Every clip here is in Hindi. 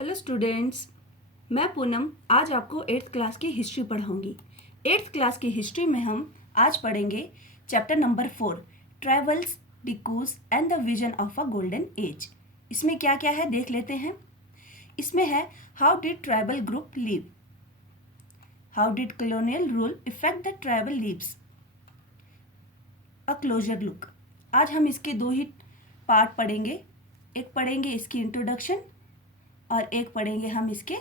हेलो स्टूडेंट्स, मैं पूनम आज आपको एट्थ क्लास की हिस्ट्री पढ़ाऊंगी। एट्थ क्लास की हिस्ट्री में हम आज पढ़ेंगे chapter number 4, tribals, Dikus and the vision of a golden age. इसमें क्या क्या है देख लेते हैं। इसमें है how did tribal group live, how did colonial rule affect the tribal lives, a closer look. आज हम इसके दो ही पार्ट पढ़ेंगे। एक पढ़ेंगे इसकी इंट्रोडक्शन और एक पढ़ेंगे हम इसके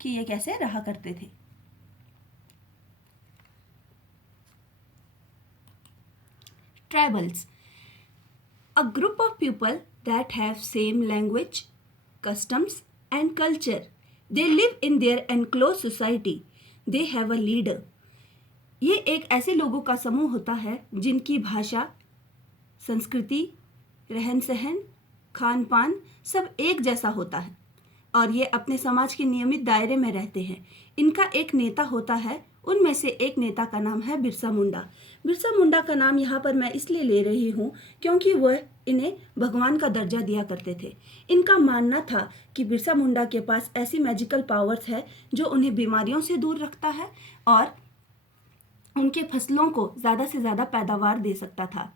कि ये कैसे रहा करते थे। Tribals, a group of people that have same language, customs and culture. They live in their enclosed society. They have a leader. ये एक ऐसे लोगों का समूह होता है जिनकी भाषा, संस्कृति, रहन सहन, खान पान सब एक जैसा होता है और ये अपने समाज के नियमित दायरे में रहते हैं। इनका एक नेता होता है। उनमें से एक नेता का नाम है बिरसा मुंडा। बिरसा मुंडा का नाम यहाँ पर मैं इसलिए ले रही हूँ क्योंकि वह इन्हें भगवान का दर्जा दिया करते थे। इनका मानना था कि बिरसा मुंडा के पास ऐसी मैजिकल पावर्स है जो उन्हें बीमारियों से दूर रखता है और उनके फसलों को ज़्यादा से ज़्यादा पैदावार दे सकता था।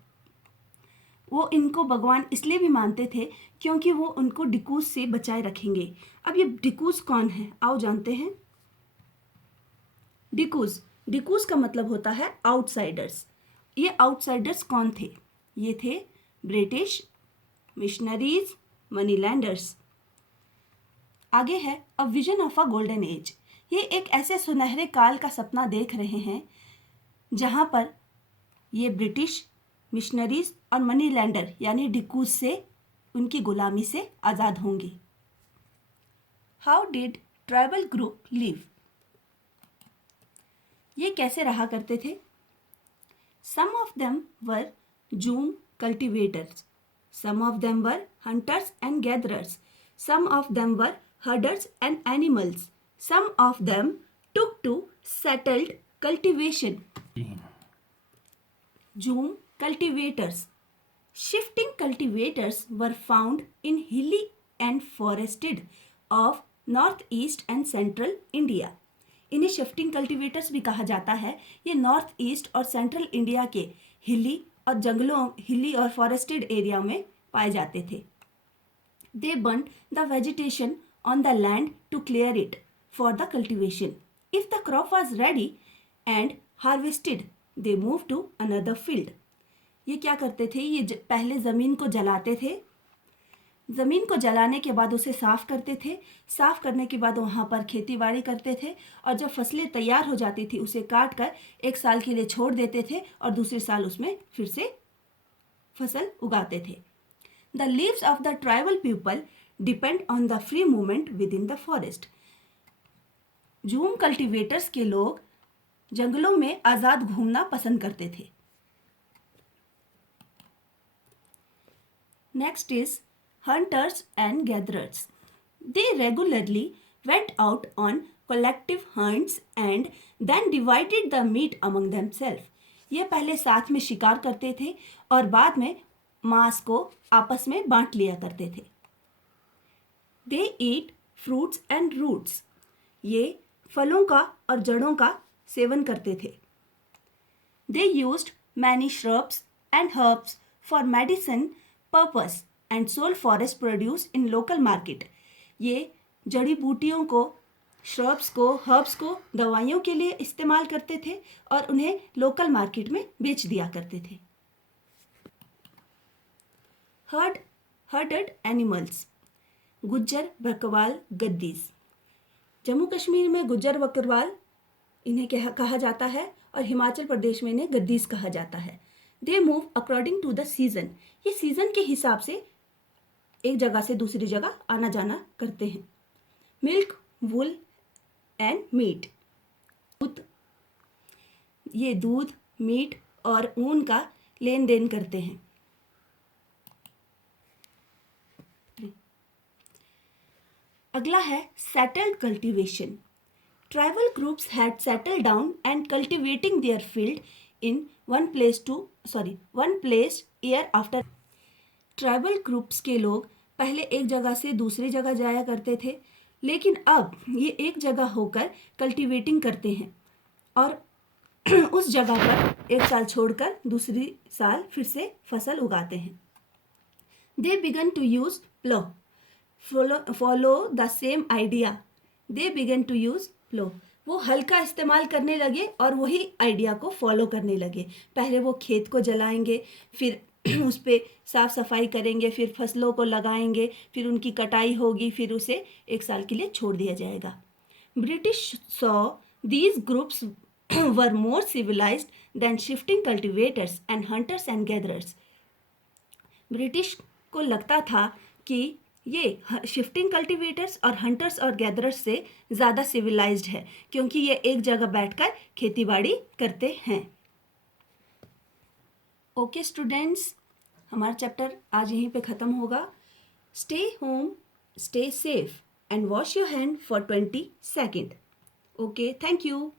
वो इनको भगवान इसलिए भी मानते थे क्योंकि वो उनको डिकूज से बचाए रखेंगे। अब ये डिकूज कौन है, आओ जानते हैं। डिकूज का मतलब होता है आउटसाइडर्स। ये आउटसाइडर्स कौन थे? ये थे ब्रिटिश, मिशनरीज, मनीलैंडर्स। आगे है a vision of a golden as. ये एक ऐसे सुनहरे काल का सपना देख रहे हैं जहां पर ये ब्रिटिश, मिशनरीज और मनी लैंडर यानी डिकूज से, उनकी गुलामी से आज़ाद होंगे। How did tribal group live? ये कैसे रहा करते थे? Some of them were jhum cultivators, some of them were hunters and gatherers, some of them were herders and animals, some of them took to settled cultivation. Jhum cultivators. Shifting cultivators were found in hilly and forested of north east and central India. इन्हें शिफ्टिंग कल्टिवेटर्स भी कहा जाता है। ये नॉर्थ ईस्ट और सेंट्रल इंडिया के हिली और फॉरेस्टेड एरिया में पाए जाते थे। They burn the vegetation on the land to clear it for the cultivation. If the crop was ready and harvested they move to another field. ये क्या करते थे? ये पहले ज़मीन को जलाते थे। ज़मीन को जलाने के बाद उसे साफ़ करते थे। साफ़ करने के बाद वहाँ पर खेती बाड़ी करते थे और जब फसलें तैयार हो जाती थी उसे काट कर एक साल के लिए छोड़ देते थे और दूसरे साल उसमें फिर से फसल उगाते थे। The leaves of the tribal people depend on the free movement with in the forest. Zoom cultivators के लोग जंगलों में आज़ाद घूमना पसंद करते थे। Next is hunters and gatherers. They regularly went out on collective hunts and then divided the meat among themselves. ये पहले साथ में शिकार करते थे और बाद में मांस को आपस में बांट लिया करते थे। They eat fruits and roots. ये फलों का और जड़ों का सेवन करते थे। They used many shrubs and herbs for medicine purpose and sold forest produce in local market. ये जड़ी बूटियों को, श्रब्स को, हर्ब्स को दवाइयों के लिए इस्तेमाल करते थे और उन्हें लोकल मार्केट में बेच दिया करते थे। हर्डेड एनिमल्स। गुज्जर, बकरवाल, गद्दीज। जम्मू कश्मीर में गुज्जर बकरवाल इन्हें कहा जाता है और हिमाचल प्रदेश में इन्हें गद्दीज कहा जाता है। They move according to the season. ये सीजन के हिसाब से एक जगह से दूसरी जगह आना जाना करते हैं। Milk, wool and meat. ये दूध, मीट और ऊन का लेन देन करते हैं। अगला है settled cultivation. Tribal groups had settled down and cultivating their field in one place year after. Tribal groups के लोग पहले एक जगह से दूसरी जगह जाया करते थे। लेकिन अब ये एक जगह होकर कल्टीवेटिंग करते हैं और उस जगह पर एक साल छोड़कर दूसरी साल फिर से फसल उगाते हैं. They began to use plow. Follow the same idea. They began to use plow. वो हल का इस्तेमाल करने लगे और वही आइडिया को फॉलो करने लगे. पहले वो खेत को जलाएंगे, फिर उस पर साफ सफाई करेंगे, फिर फसलों को लगाएंगे, फिर उनकी कटाई होगी, फिर उसे एक साल के लिए छोड़ दिया जाएगा. British saw these groups were more civilized than shifting cultivators and hunters and gatherers. British को लगता था कि ये शिफ्टिंग कल्टीवेटर्स और हंटर्स और गैदरर्स से ज़्यादा सिविलाइज्ड है, क्योंकि ये एक जगह बैठकर खेतीबाड़ी करते हैं. ओके स्टूडेंट्स, हमारा चैप्टर आज यहीं पे ख़त्म होगा. Stay home, stay safe and wash your hand for 20 second. Okay, thank you.